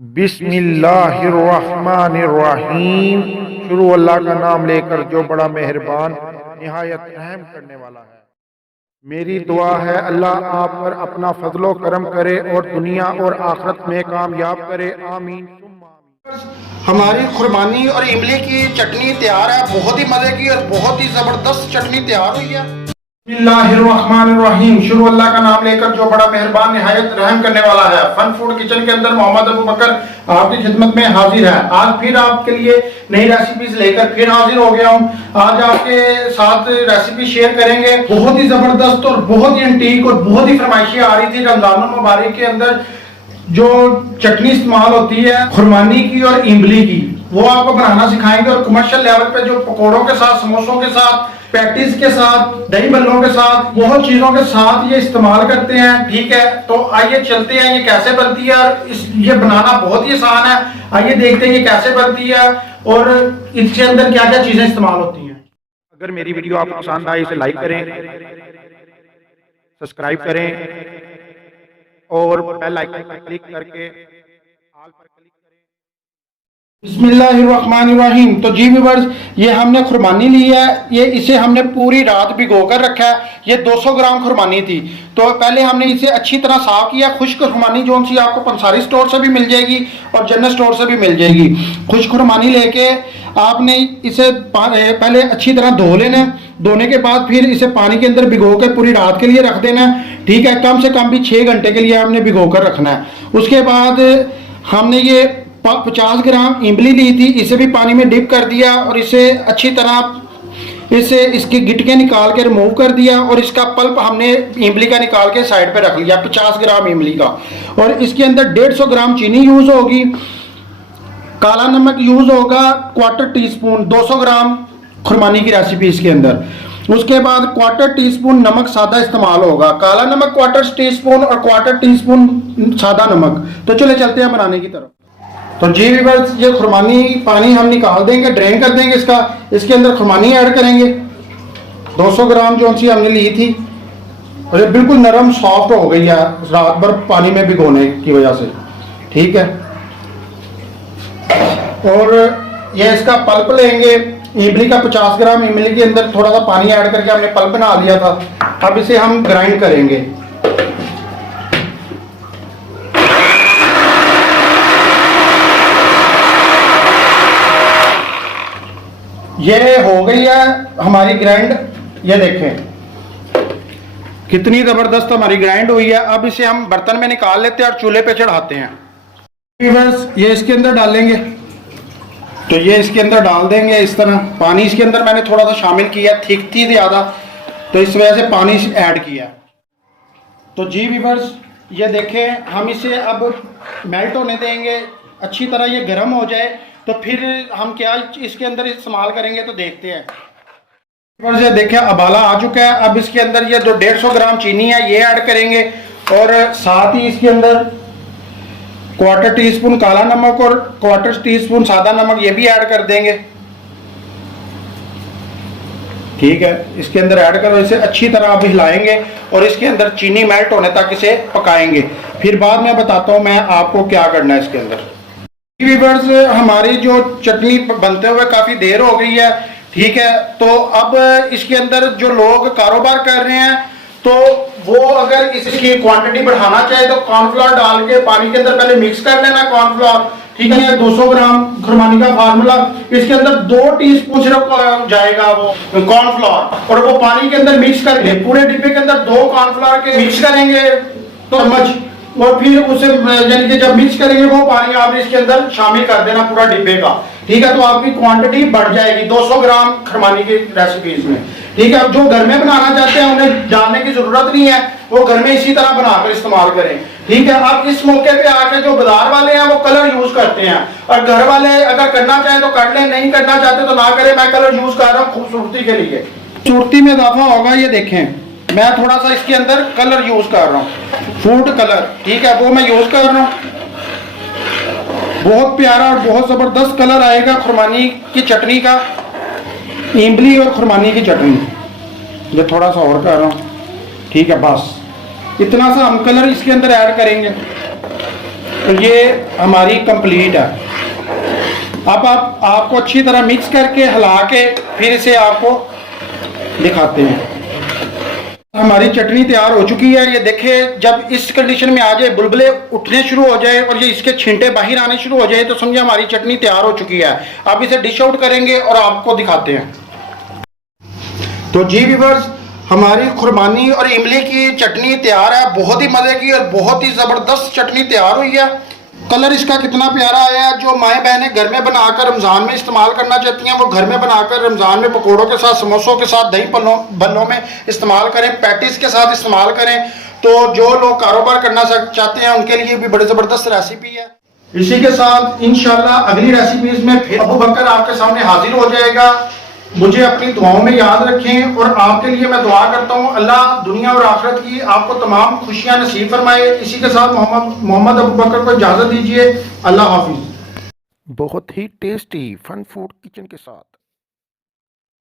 बिस्मिल्लाहिर्रहमानिर्रहीम। शुरू अल्लाह का नाम लेकर जो बड़ा मेहरबान निहायत रहम करने वाला है। मेरी दुआ है अल्लाह आप पर अपना फजलो करम करे और दुनिया और आखिरत में कामयाब करे। आमीन। हमारी खुरबानी और इमली की चटनी तैयार है। बहुत ही मजे की और बहुत ही जबरदस्त चटनी तैयार हुई है। बिस्मिल्लाहिर्रहमानिर्रहीम। शुरू अल्लाह का नाम लेकर जो बड़ा मेहरबान निहायत रहम करने वाला है। फन फूड किचन के अंदर मोहम्मद अबू बकर आपकी खिदमत में हाजिर है। आज फिर आपके लिए नई रेसिपीज लेकर फिर हाजिर हो गया हूँ। आज आपके साथ रेसिपी शेयर करेंगे। बहुत ही जबरदस्त और बहुत ही एंटीक और बहुत ही फरमाइशी आ रही थी रमजान मुबारक के अंदर। जो चटनी इस्तेमाल होती है खुरमानी की और इमली की, वो आपको बनाना सिखाएंगे। और कमर्शियल लेवल पे जो पकौड़ों के साथ, समोसों के साथ, पैटीज के साथ, दही बल्लों के साथ, बहुत चीजों के साथ ये इस्तेमाल करते हैं। ठीक है, तो आइए चलते हैं ये कैसे बनती है। और ये बनाना बहुत ही आसान है। आइए देखते हैं ये कैसे बनती है और इसके अंदर क्या क्या चीजें इस्तेमाल होती हैं। अगर मेरी वीडियो आपको पसंद आए इसे लाइक करें, सब्सक्राइब करें और बेल आइकन पर क्लिक करके ऑल पर क्लिक करें। बिस्मिल्लाहिर्रहमानिर्रहीम। तो जी व्यूअर्स, ये हमने खुरमानी ली है। ये इसे हमने पूरी रात भिगो कर रखा है। ये 200 ग्राम खुरमानी थी। तो पहले हमने इसे अच्छी तरह साफ किया। खुश्क खुरमानी जो सी आपको पंसारी स्टोर से भी मिल जाएगी और जनरल स्टोर से भी मिल जाएगी। खुश्क खुरमानी लेके आपने इसे पहले अच्छी तरह धो लेना। धोने के बाद फिर इसे पानी के अंदर भिगो के पूरी रात के लिए रख देना। ठीक है, कम से कम भी 6 घंटे के लिए हमने भिगो कर रखना है। उसके बाद हमने ये 50 ग्राम इमली ली थी। इसे भी पानी में डिप कर दिया और इसे अच्छी तरह इसकी गिटके निकाल के रिमूव कर दिया। और इसका पल्प हमने इमली का निकाल के साइड पे रख लिया, 50 ग्राम इमली का। और इसके अंदर 150 ग्राम चीनी यूज होगी। काला नमक यूज होगा 1/4 टीस्पून, 200 ग्राम खुरमानी की रेसिपी इसके अंदर। उसके बाद 1/4 टीस्पून नमक सादा इस्तेमाल होगा। काला नमक 1/4 टीस्पून और 1/4 टीस्पून सादा नमक। तो चले चलते हैं बनाने की तरफ। तो जी व्यूअर्स, ये खुरमानी पानी हम निकाल देंगे, ड्रेन कर देंगे इसका। इसके अंदर खुरमानी ऐड करेंगे 200 ग्राम जो सी हमने ली थी। और ये बिल्कुल नरम सॉफ्ट हो गई है रात भर पानी में भिगोने की वजह से। ठीक है, और ये इसका पल्प लेंगे। इमली का 50 ग्राम इमली के अंदर थोड़ा सा पानी ऐड करके हमने पल्प बना लिया था। अब इसे हम ग्राइंड करेंगे। ये हो गई है हमारी ग्राइंड। ये देखें कितनी जबरदस्त हमारी ग्राइंड हुई है। अब इसे हम बर्तन में निकाल लेते हैं और चूल्हे पे चढ़ाते हैं। ये इसके अंदर डालेंगे। तो ये इसके अंदर डाल देंगे इस तरह। पानी इसके अंदर मैंने थोड़ा सा शामिल किया, थिक थी ज़्यादा, तो इस वजह से पानी ऐड किया। तो जी व्यूअर्स, ये देखें हम इसे अब मेल्ट होने देंगे, अच्छी तरह ये गर्म हो जाए। तो फिर हम क्या इसके अंदर इस्तेमाल करेंगे तो देखते हैं। ये देखें उबाला आ चुका है। अब इसके अंदर ये 150 ग्राम चीनी है, ये ऐड करेंगे। और साथ ही इसके अंदर 1/4 टीस्पून काला नमक और 1/4 टीस्पून सादा नमक ये भी ऐड कर देंगे। ठीक है, इसके अंदर ऐड कर इसे अच्छी तरह अब हिलाएंगे और इसके अंदर चीनी मेल्ट होने तक इसे पकाएंगे। फिर बाद में बताता हूँ मैं आपको क्या करना है इसके अंदर। व्यूअर्स, हमारी जो चटनी बनते हुए काफ़ी देर हो गई है। ठीक है, तो अब इसके अंदर जो लोग कारोबार कर रहे हैं तो वो अगर इसकी क्वांटिटी बढ़ाना चाहे तो कॉर्नफ्लोर डाल के पानी के अंदर पहले मिक्स कर लेना कॉर्नफ्लोर। ठीक है, 200 ग्राम खुरमानी का फार्मूला, इसके अंदर 2 टीस्पून सिर्फ जाएगा वो कॉर्नफ्लोर। और वो पानी के अंदर मिक्स करके पूरे डिब्बे के अंदर 2 कॉर्नफ्लोर के मिक्स करेंगे तो चम्मच। और फिर उसे यानी कि जब मिक्स करेंगे वो पानी आपने इसके अंदर शामिल कर देना पूरा डिब्बे का। ठीक है, तो आपकी क्वांटिटी बढ़ जाएगी 200 ग्राम खुरमानी की रेसिपीज में। ठीक है, अब जो घर में बनाना चाहते हैं उन्हें डालने की जरूरत नहीं है, वो घर में इसी तरह बनाकर इस्तेमाल करें। ठीक है, अब इस मौके पे आके जो बाजार वाले हैं वो कलर यूज करते हैं और घर वाले अगर करना चाहें तो कर लें, नहीं करना चाहते तो ना करें। मैं कलर यूज कर रहा हूँ खूबसूरती के लिए, खूबसूरती में इजाफा होगा। ये देखें मैं थोड़ा सा इसके अंदर कलर यूज कर रहा हूँ, फूड कलर। ठीक है, वो मैं यूज कर रहा हूँ। बहुत प्यारा और बहुत जबरदस्त कलर आएगा खुरमानी की चटनी का, इमली और खुरमानी की चटनी। ये थोड़ा सा और कर रहा हूँ। ठीक है, बस इतना सा हम कलर इसके अंदर ऐड करेंगे। तो ये हमारी कंप्लीट है। अब आप आपको अच्छी तरह मिक्स करके हिला के फिर इसे आपको दिखाते हैं। हमारी चटनी तैयार हो चुकी है। ये देखिए, जब इस कंडीशन में आ जाए, बुलबुले उठने शुरू हो जाए और ये इसके छींटे बाहर आने शुरू हो जाए, तो समझिए हमारी चटनी तैयार हो चुकी है। अब इसे डिश आउट करेंगे और आपको दिखाते हैं। तो जी व्यूअर्स, हमारी खुरमानी और इमली की चटनी तैयार है। बहुत ही मज़े की और बहुत ही ज़बरदस्त चटनी तैयार हुई है। कलर इसका कितना प्यारा आया है। जो माएँ बहनें घर में बनाकर रमज़ान में इस्तेमाल करना चाहती हैं, वो घर में बनाकर रमज़ान में पकौड़ों के साथ, समोसों के साथ, दही भल्लों में इस्तेमाल करें, पैटिस के साथ इस्तेमाल करें। तो जो लोग कारोबार करना चाहते हैं, उनके लिए भी बड़ी ज़बरदस्त रेसिपी है। इसी के साथ इंशाल्लाह अगली रेसिपीज में फिर अबू बकर आपके सामने हाजिर हो जाएगा। मुझे अपनी दुआओं में याद रखें और आपके लिए मैं दुआ करता हूँ, अल्लाह दुनिया और आखिरत की आपको तमाम खुशियां नसीब फरमाए। इसी के साथ मोहम्मद अबू बकर को इजाज़त दीजिए। अल्लाह हाफिज़। बहुत ही टेस्टी फन फूड किचन के साथ